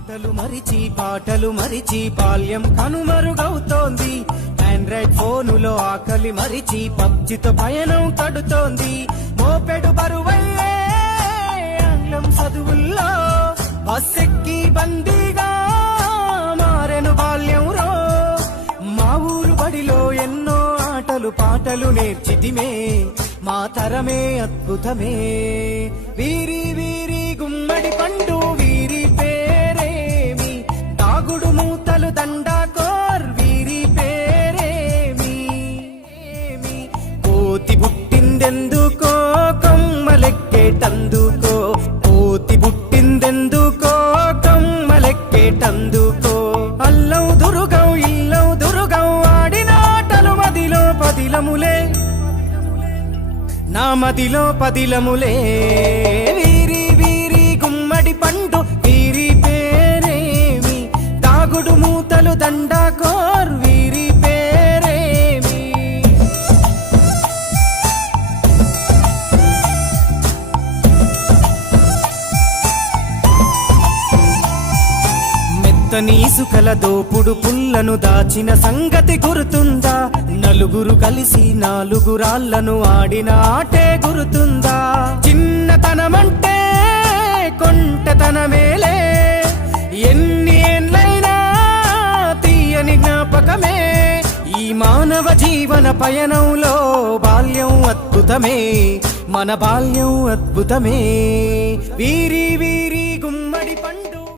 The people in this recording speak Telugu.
పాటలు మరిచి బాల్యం కనుమరుగవుతోంది. ఆండ్రాయిడ్ ఫోనులో ఆకలి మరిచి పబ్జితో పయనం కడుతోంది. మోపెడు బరువయ్యే ఆంగ్లం చదువుల్లో బస్సెక్కి బందీగా మారెను బాల్యం రో. మా ఊరు బడిలో ఎన్నో ఆటలు పాటలు నేర్చితిమే, మా తరమే అద్భుతమే. వీరి వీరి గుమ్మడి పండు వీరి పేరేమి, తాగుడు మూతలు దండాకోర్ వీరి పేరేమి. కోతి పుట్టిందెందుకో కొమ్మలెక్కేటందుకో, కోతి పుట్టిందెందుకో కొమ్మలెక్కేటందుకో. అల్లం దురుగం ఇల్లం దురుగం ఆడిన ఆటలు మదిలో పదిలములే, నా మదిలో పదిలములే. వీరి వీరి గుమ్మడి పండు వీరి పేరేమి, తాగుడు మూతలు దండాకోర్ వీరి పేరేమి. మెత్తని ఇసుకల దోపుడు పుల్లను దాచిన సంగతి గుర్తుందా? నలుగురు కలిసి నాలుగురాళ్లను ఆడిన ఆటే గుర్తుందా? చిన్నతనమంటే కొంటతనమేలే, ఎన్ని ఏండ్లైనా తీయని జ్ఞాపకమే. ఈ మానవ జీవన పయనంలో బాల్యం అద్భుతమే, మన బాల్యం అద్భుతమే. వీరి వీరి